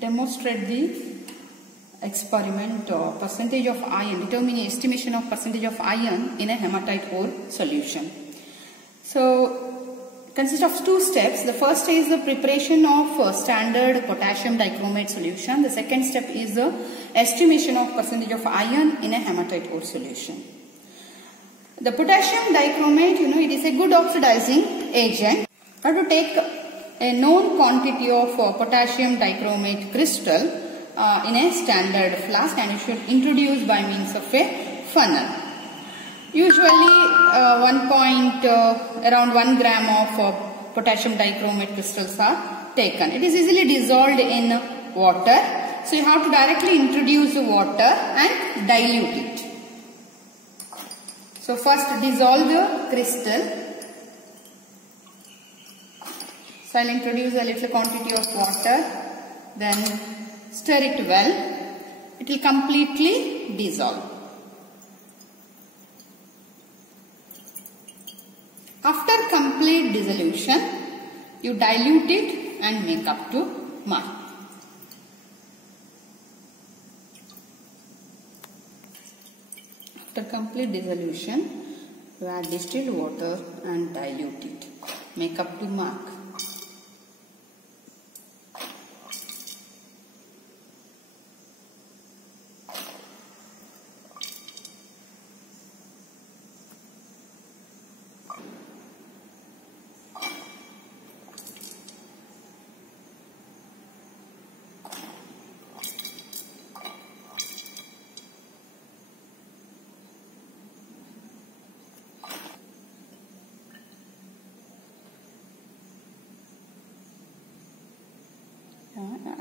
demonstrate the experiment percentage of iron, determining estimation of percentage of iron in a hematite ore solution. So, consists of two steps. The first is the preparation of standard potassium dichromate solution. The second step is the estimation of percentage of iron in a hematite ore solution. The potassium dichromate, it is a good oxidizing agent. You have to take a known quantity of potassium dichromate crystal in a standard flask, and you should introduce by means of a funnel. Usually around 1 gram of potassium dichromate crystals are taken. It is easily dissolved in water. So you have to directly introduce the water and dilute it. So first dissolve the crystal. So I will introduce a little quantity of water, then stir it well. It will completely dissolve. After complete dissolution, you dilute it and make up to mark. After complete dissolution, you add distilled water and dilute it. Make up to mark.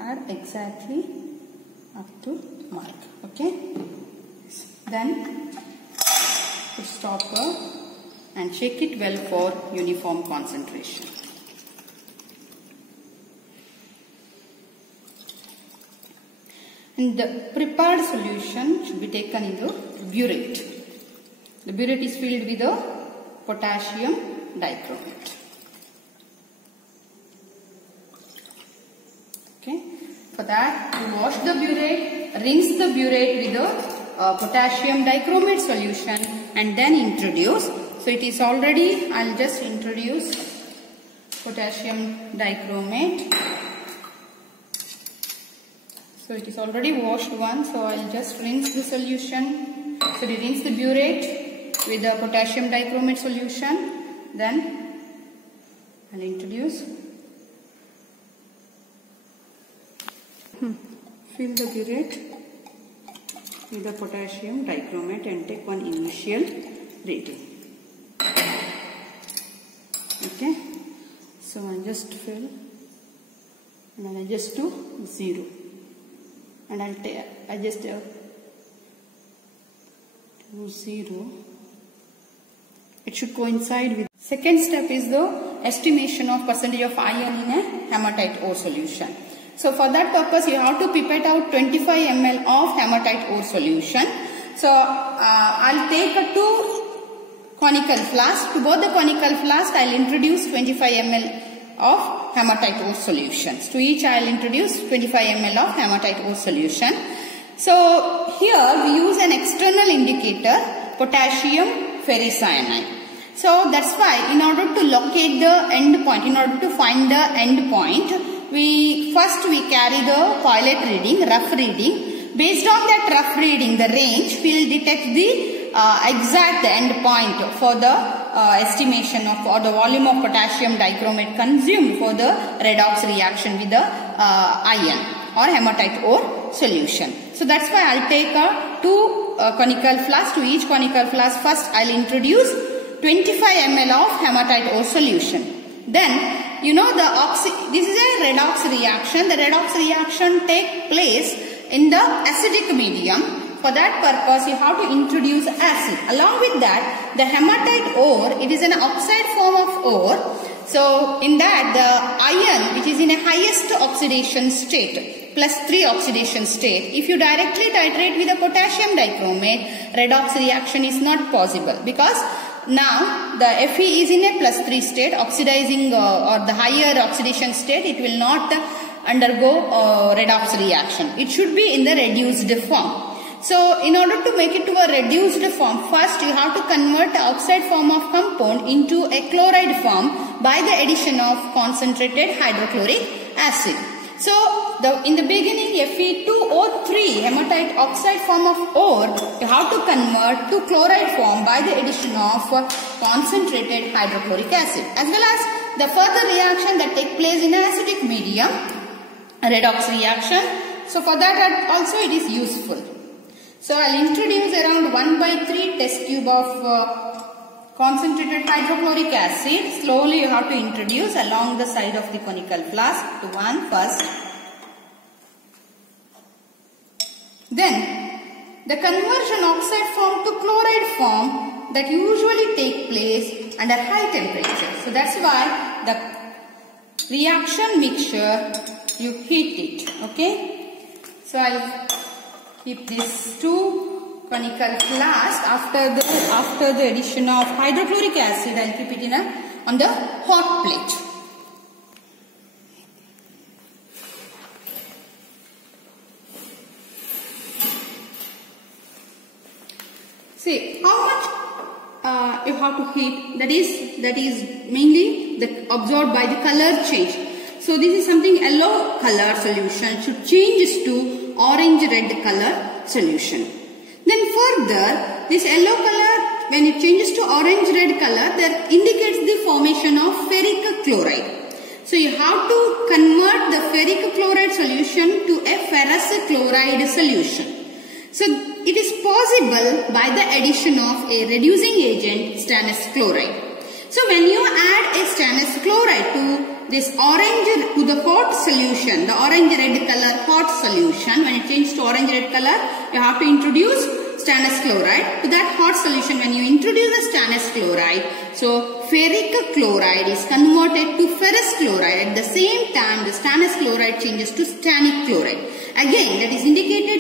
Add exactly up to mark. Okay. Then put stopper and shake it well for uniform concentration. And the prepared solution should be taken in the burette. The burette is filled with the potassium dichromate. Okay. For that, you wash the burette, rinse the burette with the potassium dichromate solution, and then introduce. So it is already, I will just introduce potassium dichromate. So it is already washed once, so I will just rinse the solution. So we rinse the burette with the potassium dichromate solution, then I will introduce. Fill the burette with the potassium dichromate and take one initial reading. Okay, so I just fill and I adjust to 0, and I'll adjust to 0. It should coincide with. Second step is the estimation of percentage of iron in a hematite ore solution. So for that purpose, you have to pipette out 25 ml of hematite ore solution. So I'll take 2 conical flasks. To both the conical flasks, I'll introduce 25 ml of hematite ore solutions. To each, I'll introduce 25 ml of hematite ore solution. So here we use an external indicator, potassium ferricyanide. So that's why, in order to locate the end point, in order to find the end point, we carry the pilot reading, rough reading. Based on that rough reading, the range, we will detect the exact end point for the estimation of or the volume of potassium dichromate consumed for the redox reaction with the iron or hematite ore solution. So that's why I'll take 2 conical flasks. To each conical flask, first I'll introduce 25 ml of hematite ore solution. Then this is a redox reaction. The redox reaction takes place in the acidic medium. For that purpose, you have to introduce acid. Along with that, the hematite ore, it is an oxide form of ore. So in that, the iron, which is in a highest oxidation state, +3 oxidation state, if you directly titrate with the potassium dichromate, redox reaction is not possible, because now the Fe is in a +3 state, oxidizing or the higher oxidation state, it will not undergo redox reaction. It should be in the reduced form. So in order to make it to a reduced form, first you have to convert the outside form of compound into a chloride form by the addition of concentrated hydrochloric acid. So in the beginning Fe2O3 hematite oxide form of ore you have to convert to chloride form by the addition of concentrated hydrochloric acid, as well as the further reaction that take place in an acidic medium, redox reaction. So for that also it is useful. So I'll introduce around 1/3 test tube of concentrated hydrochloric acid. Slowly you have to introduce along the side of the conical flask to one first. Then the conversion oxide form to chloride form that usually take place under high temperature. So that's why the reaction mixture you heat it. Okay. So I'll keep these two conical flask after the addition of hydrochloric acid. I'll keep it on the hot plate. See how much you have to heat. That is mainly absorbed by the color change. So this is something yellow color solution should change to orange red color solution. Then further, this yellow color, when it changes to orange red color, that indicates the formation of ferric chloride. So you have to convert the ferric chloride solution to a ferrous chloride solution. So it is possible by the addition of a reducing agent, stannous chloride. So when you add a stannous chloride to this orange, to the hot solution, the orange red color hot solution, when it changes to orange red color, you have to introduce stannous chloride. To that hot solution, when you introduce the stannous chloride, so ferric chloride is converted to ferrous chloride. At the same time, the stannous chloride changes to stannic chloride. Again, that is indicated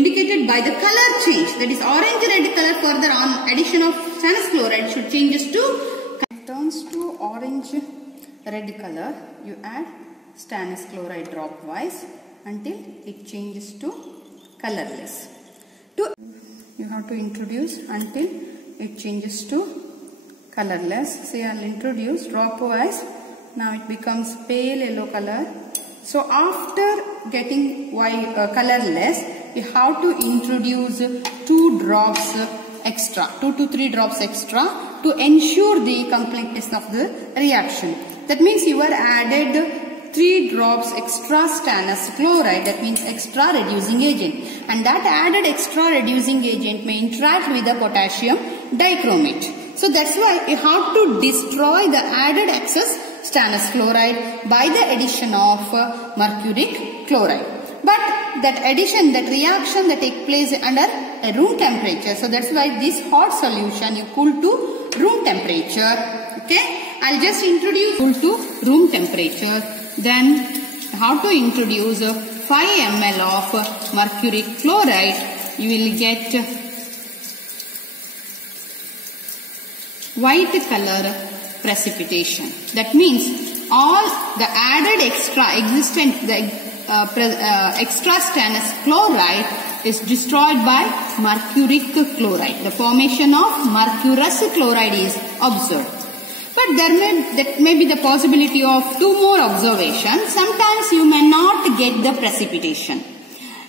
indicated by the color change. That is orange red color. Further on addition of stannous chloride should changes to, turns to orange red color. You add stannous chloride dropwise until it changes to colorless. You have to introduce until it changes to colorless. Say I'll introduce dropwise. Now it becomes pale yellow color. So after getting colorless, you have to introduce 2 drops extra, 2 to 3 drops extra to ensure the completeness of the reaction. That means you are added 3 drops extra stannous chloride, that means extra reducing agent, and that added extra reducing agent may interact with the potassium dichromate. So that's why you have to destroy the added excess stannous chloride by the addition of mercuric chloride. But that addition, that reaction that takes place under a room temperature. So that's why this hot solution you cool to room temperature. Okay. I'll just introduce cool to room temperature. Then how to introduce 5 ml of mercuric chloride. You will get white color precipitation. That means all the added extra extra stannous chloride is destroyed by mercuric chloride. The formation of mercurous chloride is observed. But there may be the possibility of 2 more observations. Sometimes you may not get the precipitation.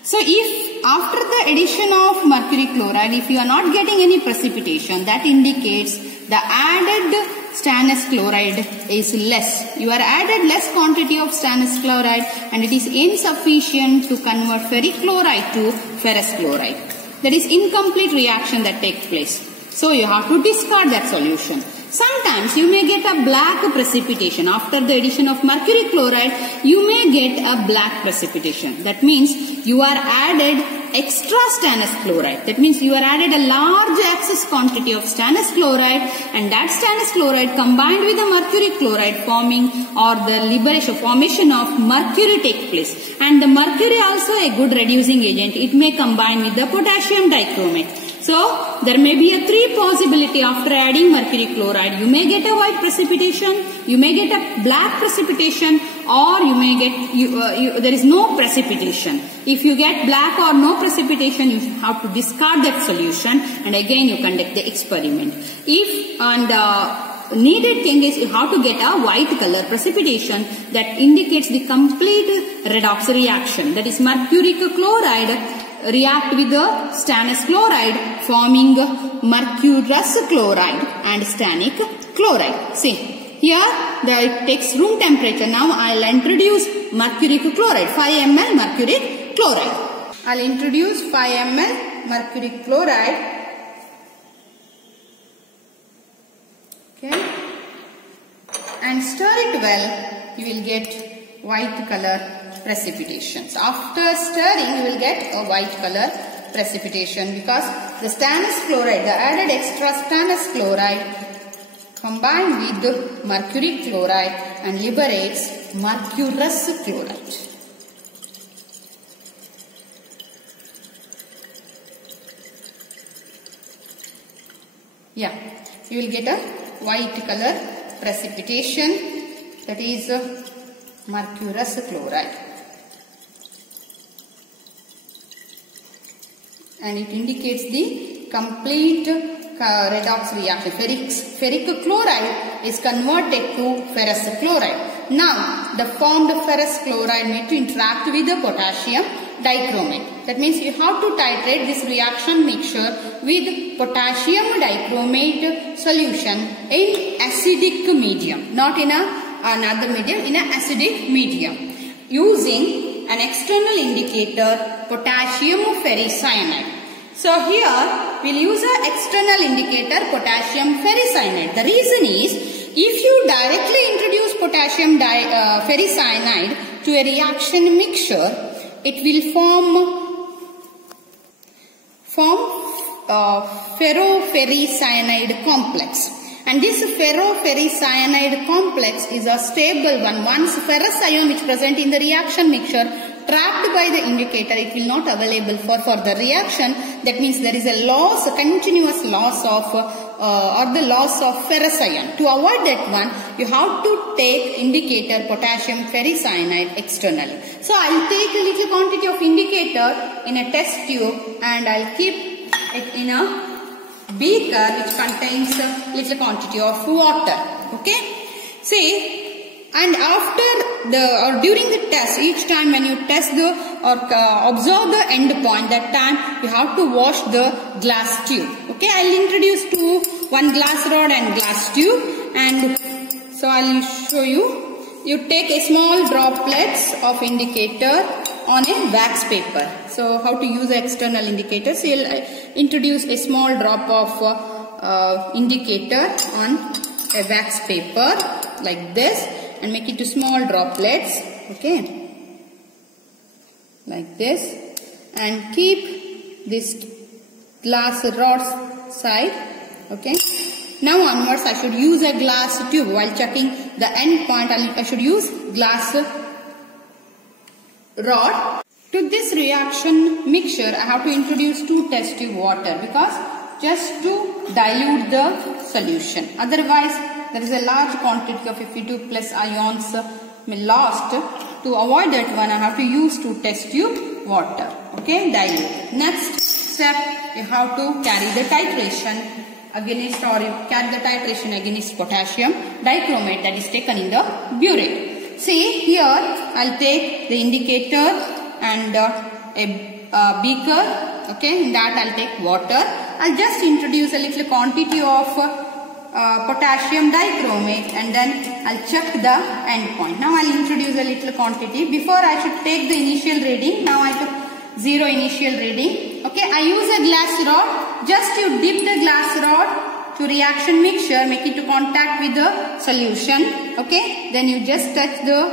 So if after the addition of mercury chloride, if you are not getting any precipitation, that indicates the added stannous chloride is less. You are added less quantity of stannous chloride and it is insufficient to convert ferric chloride to ferrous chloride. That is incomplete reaction that takes place. So you have to discard that solution. Sometimes you may get a black precipitation. After the addition of mercury chloride, you may get a black precipitation. That means you are added extra stannous chloride. That means you are added a large excess quantity of stannous chloride, and that stannous chloride combined with the mercury chloride forming or the formation of mercury take place. And the mercury also a good reducing agent. It may combine with the potassium dichromate. So there may be a 3 possibility after adding mercury chloride. You may get a white precipitation, you may get a black precipitation, or you may get there is no precipitation. If you get black or no precipitation, you have to discard that solution and again you conduct the experiment. If needed thing is you have to get a white color precipitation that indicates the complete redox reaction. That is mercuric chloride react with the stannous chloride forming mercurous chloride and stannic chloride. See, here it takes room temperature. Now I will introduce mercuric chloride, 5 ml mercuric chloride. I will introduce 5 ml mercuric chloride. Okay, and stir it well, you will get white color precipitations. After stirring, you will get a white color precipitation because the stannous chloride, the added extra stannous chloride combined with the mercury chloride and liberates mercurous chloride. Yeah, you will get a white color precipitation, that is mercurous chloride, and it indicates the complete redox reaction. Ferric chloride is converted to ferrous chloride. Now the formed ferrous chloride need to interact with the potassium dichromate. That means you have to titrate this reaction mixture with potassium dichromate solution in acidic medium, not in another medium, in an acidic medium, using an external indicator, potassium ferricyanide. So here we will use an external indicator, potassium ferricyanide. The reason is, if you directly introduce potassium ferricyanide to a reaction mixture, it will form ferroferricyanide complex, and this ferroferricyanide complex is a stable one. Once ferrous ion which present in the reaction mixture trapped by the indicator, it will not available for further reaction. That means there is a loss, a continuous loss of the loss of ferrous ion. To avoid that one, you have to take indicator potassium ferricyanide externally. So I will take a little quantity of indicator in a test tube and I will keep it in a beaker which contains a little quantity of water. Okay. See, and after during the test, each time when you test observe the end point, that time you have to wash the glass tube. Okay, I will introduce one glass rod and glass tube, and so I will show you. You take a small droplets of indicator on a wax paper. So how to use external indicators? So you will introduce a small drop of indicator on a wax paper like this, and make it to small droplets, okay, like this, and keep this glass rod side, okay. Now onwards I should use a glass tube. While checking the end point, I should use glass rod. To this reaction mixture, I have to introduce 2 test tube water, because just to dilute the solution. Otherwise, there is a large quantity of Fe2 plus ions lost. To avoid that one, I have to use 2 test tube water. Okay, dilute. Next step, you have to carry the titration against, or you carry the titration against potassium dichromate that is taken in the burette. See, here I will take the indicator and a beaker. Okay, in that I will take water. I will just introduce a little quantity of potassium dichromate, and then I'll check the end point. Now I'll introduce a little quantity. Before I should take the initial reading. Now I took 0 initial reading. Okay, I use a glass rod. Just you dip the glass rod to reaction mixture, make it to contact with the solution. Okay, then you just touch the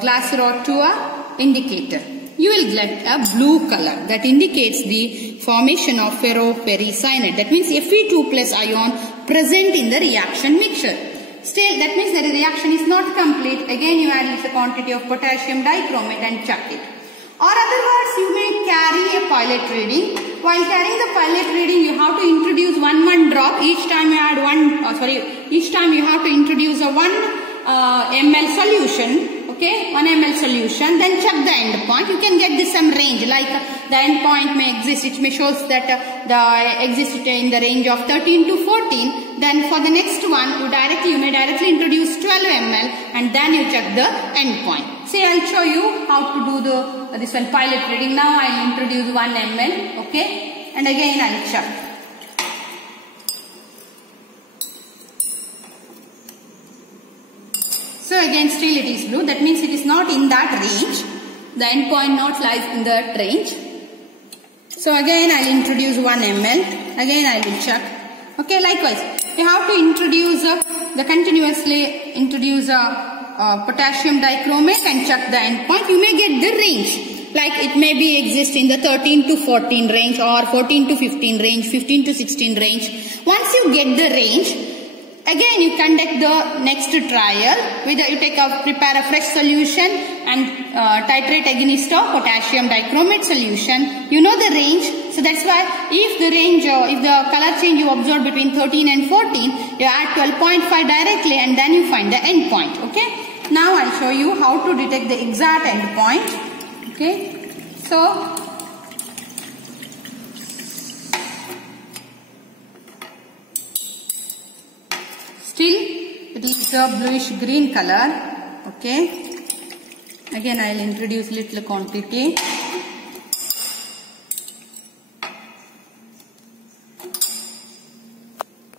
glass rod to a indicator. You will get a blue color that indicates the formation of ferroferricyanide. That means Fe2 plus ion present in the reaction mixture. Still, that means that the reaction is not complete. Again, you add little quantity of potassium dichromate and check it. Or otherwise, you may carry a pilot reading while carrying the pilot reading, you have to introduce one drop. Each time you add each time you have to introduce a 1 ml solution. Okay, 1 ml solution. Then check the end point. You can get this some range, like the end point may exist. It may shows that exist in the range of 13 to 14. Then for the next one, you may directly introduce 12 ml, and then you check the end point. See, I'll show you how to do this one pilot reading. Now I'll introduce 1 ml. Okay, and again I'll check. So again still it is blue. That means it is not in that range. The end point not lies in that range. So again I will introduce 1 ml. Again I will check. Okay, likewise you have to introduce continuously introduce potassium dichromate and check the end point. You may get the range. Like it may be exist in the 13 to 14 range, or 14 to 15 range, 15 to 16 range. Once you get the range, again you conduct the next trial. Whether you prepare a fresh solution and titrate against a potassium dichromate solution. You know the range. So that's why if the range, if the color change you observe between 13 and 14, you add 12.5 directly and then you find the end point. Okay. Now I'll show you how to detect the exact end point. Okay. So still it is a bluish green color. Okay. Again I will introduce little quantity.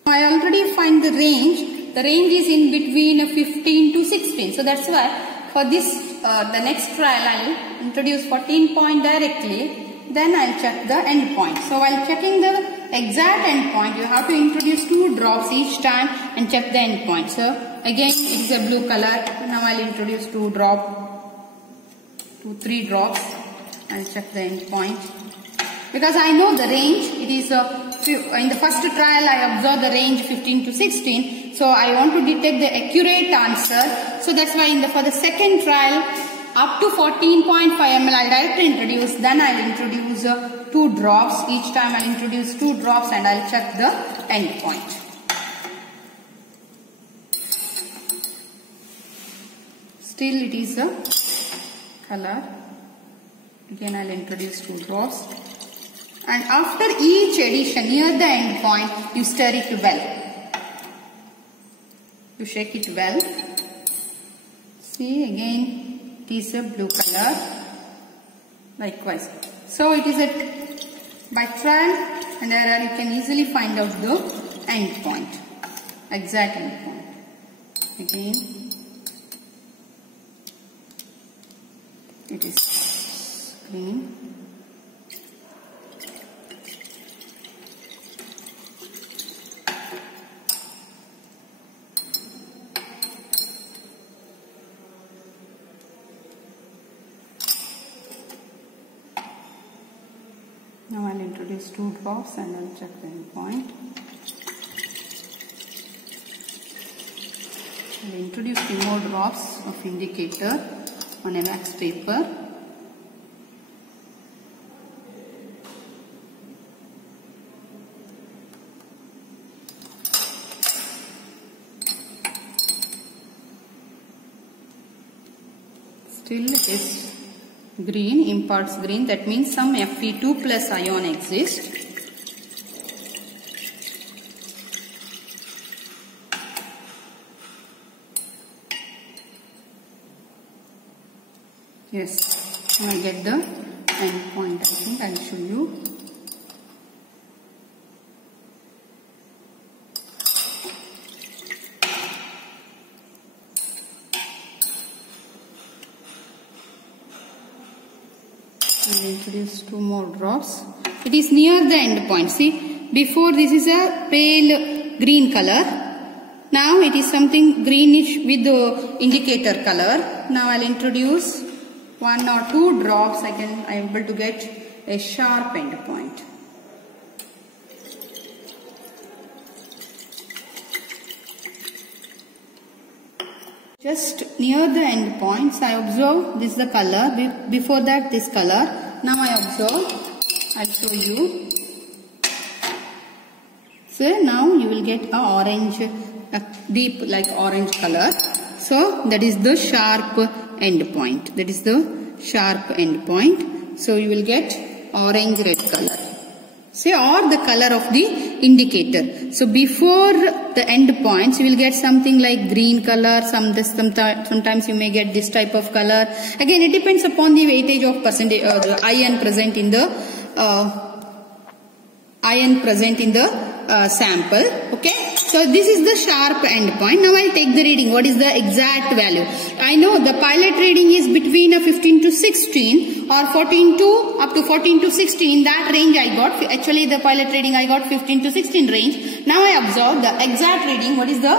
I already find the range. The range is in between 15 to 16. So that's why for this the next trial I will introduce 14 point directly. Then I will check the end point. So while checking the exact end point, you have to introduce 2 drops each time and check the end point. So again it is a blue color. Now I will introduce 2 to 3 drops. I will check the end point. Because I know the range, it is in the first trial I observed the range 15 to 16. So I want to detect the accurate answer. So that's why for the second trial, up to 14.5 ml I will directly introduce. Then I will introduce 2 drops. Each time I will introduce 2 drops and I will check the end point. Still it is a color. Again I will introduce 2 drops. And after each addition near the end point, you stir it well. You shake it well. See, again it is a blue color. Likewise. So it is by trial and error you can easily find out the end point. Exact end point. Again it is green. Now I will introduce 2 drops and I will check the end point. I will introduce 2 more drops of indicator on a wax paper. Still it is green, imparts green. That means some Fe2 plus ion exists. Yes, I get the end point. I think I will show you. I will introduce 2 more drops. It is near the end point. See, before this is a pale green color. Now it is something greenish with the indicator color. Now I will introduce 1 or 2 drops. I am able to get a sharp end point. Just near the end points, I observe this is the color. Before that, this color. Now I observe. I'll show you. So now you will get a orange, a deep like orange color. So that is the sharp end point. That is the sharp end point. So you will get orange red color. Say, or the color of the indicator. So before the end points, you will get something like green color. Sometimes you may get this type of color. Again, it depends upon the weightage of percentage, the ion present in the sample. Okay. So this is the sharp end point. Now I'll take the reading. What is the exact value? I know the pilot reading is between a 15 to 16 or 14 to up to 14 to 16. That range I got. Actually the pilot reading I got 15 to 16 range. Now I observe the exact reading. What is the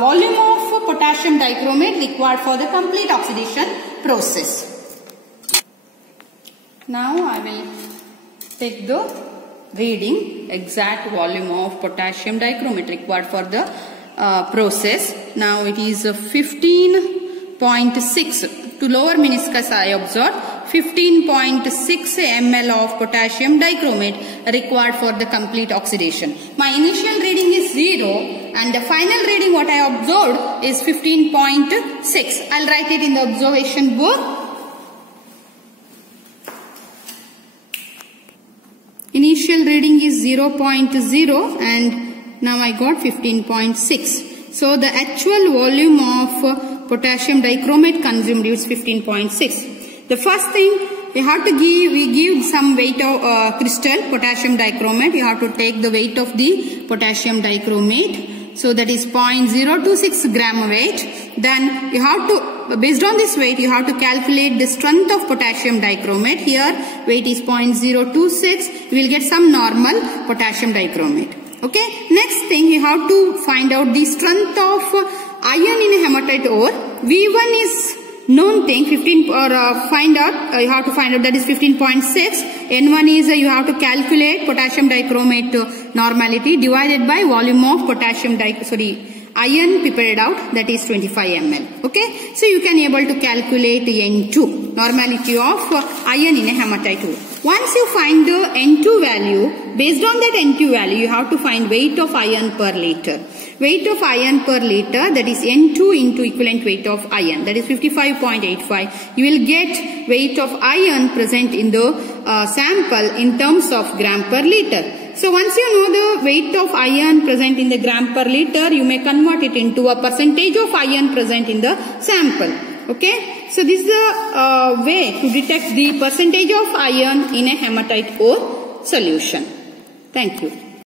volume of potassium dichromate required for the complete oxidation process? Now I will take the reading exact volume of potassium dichromate required for the process. Now it is 15.6 to lower meniscus I observed 15.6 ml of potassium dichromate required for the complete oxidation. My initial reading is 0 and the final reading what I observed is 15.6. I'll write it in the observation book. Initial reading is 0.0 and now I got 15.6. So the actual volume of potassium dichromate consumed is 15.6. The first thing we have to give some weight of crystal potassium dichromate. You have to take the weight of the potassium dichromate. So that is 0.026 gram weight. Then you have to, based on this weight, you have to calculate the strength of potassium dichromate. Here weight is 0.026. You will get some normal potassium dichromate. Okay. Next thing you have to find out the strength of iron in a hematite ore. V1 is known thing, 15 or you have to find out that is 15.6. N1 is you have to calculate potassium dichromate normality divided by volume of potassium iron prepared out, that is 25 ml. Okay, so you can able to calculate N2 normality of iron in a hematite ore. Once you find the N2 value, based on that N2 value, you have to find weight of iron per liter. Weight of iron per liter, that is N2 into equivalent weight of iron, that is 55.85. You will get weight of iron present in the sample in terms of gram per liter. So once you know the weight of iron present in the gram per liter, you may convert it into a percentage of iron present in the sample. Okay. So this is the way to detect the percentage of iron in a hematite ore solution. Thank you.